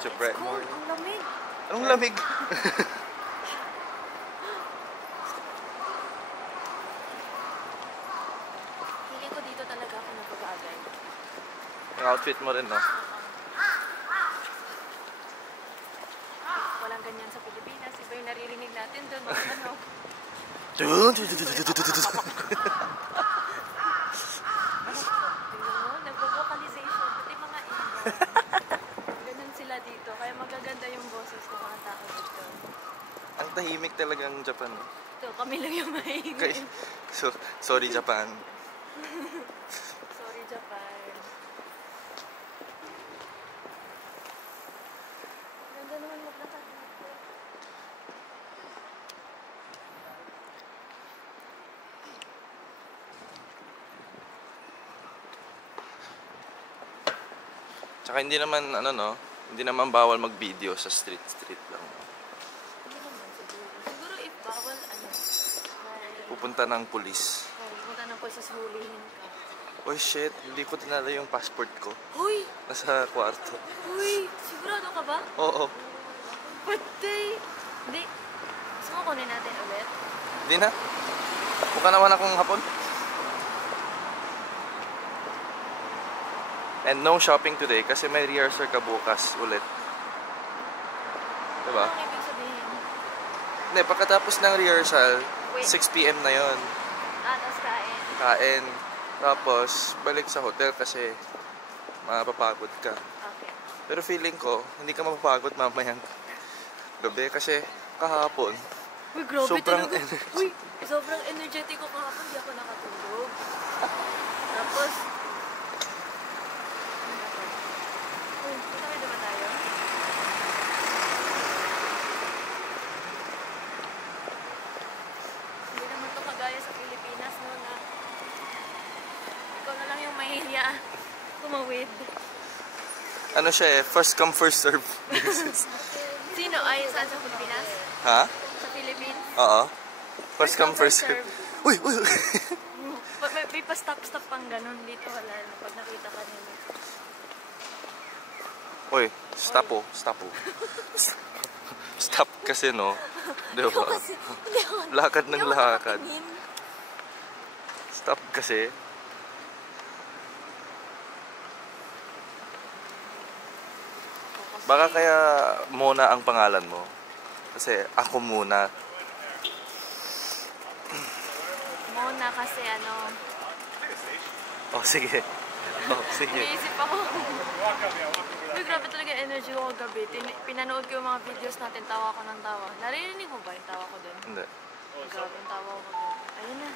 to Brentmore. Ang lamig. Anong lamig? Feeling ko dito talaga ako nagpapagay. Yung outfit mo rin, no? Walang ganyan sa Pilipinas. Iba yung naririnig natin doon. Mga ano. Nag-vocalization. Pati mga ibon. Ganun sila dito. Kaya magaganda yung boses ng mga tao dito. Ang tahimik talagang Japan. Ito, kami lang yung maingay. Okay. So, sorry Japan. Sorry, Japan. Ganda naman maglakad dito. Tsaka hindi naman, ano no, hindi naman bawal mag-video sa street lang. Hindi naman siguro. Siguro if bawal, ano, Pupunta ng pulis. pupunta na po sa hulihin ka. Oh shit, hindi ko tinala yung passport ko. Huy! Nasa kwarto. Huy! Sigurado ka ba? Oo. Patay! Hindi. Gusto mo kunin natin ulit? Hindi na. Mukha naman akong hapon. And no shopping today kasi may rehearsal ka bukas ulit. Diba? Anong ibig sabihin? Hindi, pagkatapos ng rehearsal, Wait. 6 PM na yon. Tapos kain. Kain. Tapos, balik sa hotel kasi mapapagod ka. Okay. Pero feeling ko, hindi ka mapapagod mamayang gabi kasi kahapon, Uy, grabe sobrang talaga. Uy, sobrang energetic ko kahapon. Hindi ako nakatulog. Tapos, uy, punta ba tayo? Hindi naman to kagaya sa Pilipinas, no, na ikaw na lang yung mahihiya tumawid. ano siya eh, first come first serve. Sino? Ay, saan sa Pilipinas? Ha? Sa Philippines? Oo. First come first serve. Uy, uy, uy. May pa-stop-stop pang ganun dito. Wala na. Pag nakita ka nila. Uy, stop po, stop po. Stop kasi no. Di ba? Lakad ng lakad. Stop kasi. Baka kaya Mona ang pangalan mo. Kasi ako muna. Mona kasi ano, Oh, sige. Oh, sige. iniisip ako. Uy, grabe talaga yung energy ko kagabi. Pinanood ko yung mga videos natin, tawa ko ng tawa. Naririnig mo ba yung tawa ko dun? Hindi. Grabe yung tawa ko kagabi. Ayun na.